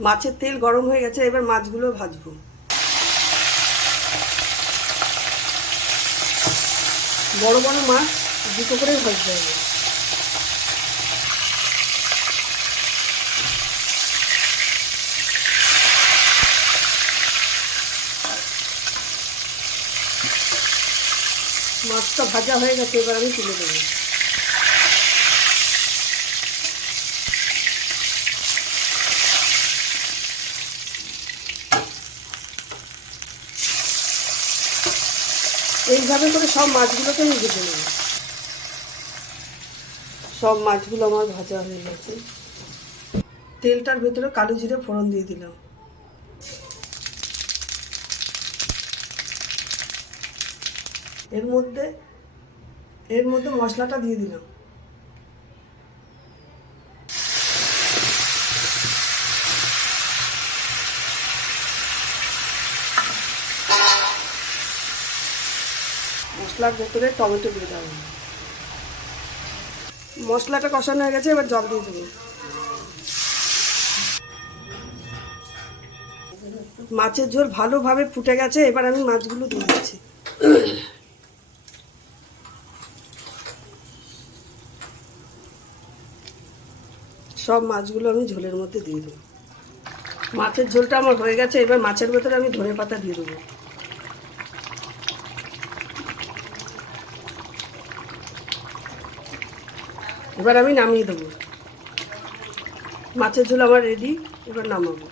মাছের তেল গরম হয়ে গেছে, এবার মাছগুলো ভাজবো। বড় বড় মাছ দুটো করে ভাজতে হবে। মাছটা ভাজা হয়ে গেছে, এবার আমি তুলে দেবো। এইভাবে করে সব মাছগুলোকে আমি ভেজে নেব। সব মাছগুলো আমার ভাজা হয়ে গেছে। তেলটার ভেতরে কালো জিরে ফোড়ন দিয়ে দিলাম। এর মধ্যে মশলাটা দিয়ে দিলাম। মশলার ভেতরে টমেটো দিয়ে দেবো। মশলাটা কষানো হয়ে গেছে, এবার জল দিয়ে দেবো। মাছের ঝোল ভালোভাবে ফুটে গেছে, এবার আমি মাছগুলো দিয়ে দিচ্ছি। সব মাছগুলো আমি ঝোলের মধ্যে দিয়ে দেবো। মাছের ঝোলটা আমার হয়ে গেছে, এবার মাছের ভেতরে আমি ধনেপাতা দিয়ে দেবো। এবার আমি নামিয়ে দেবো। মাছের ঝোল আমার রেডি, এবার নামাবো।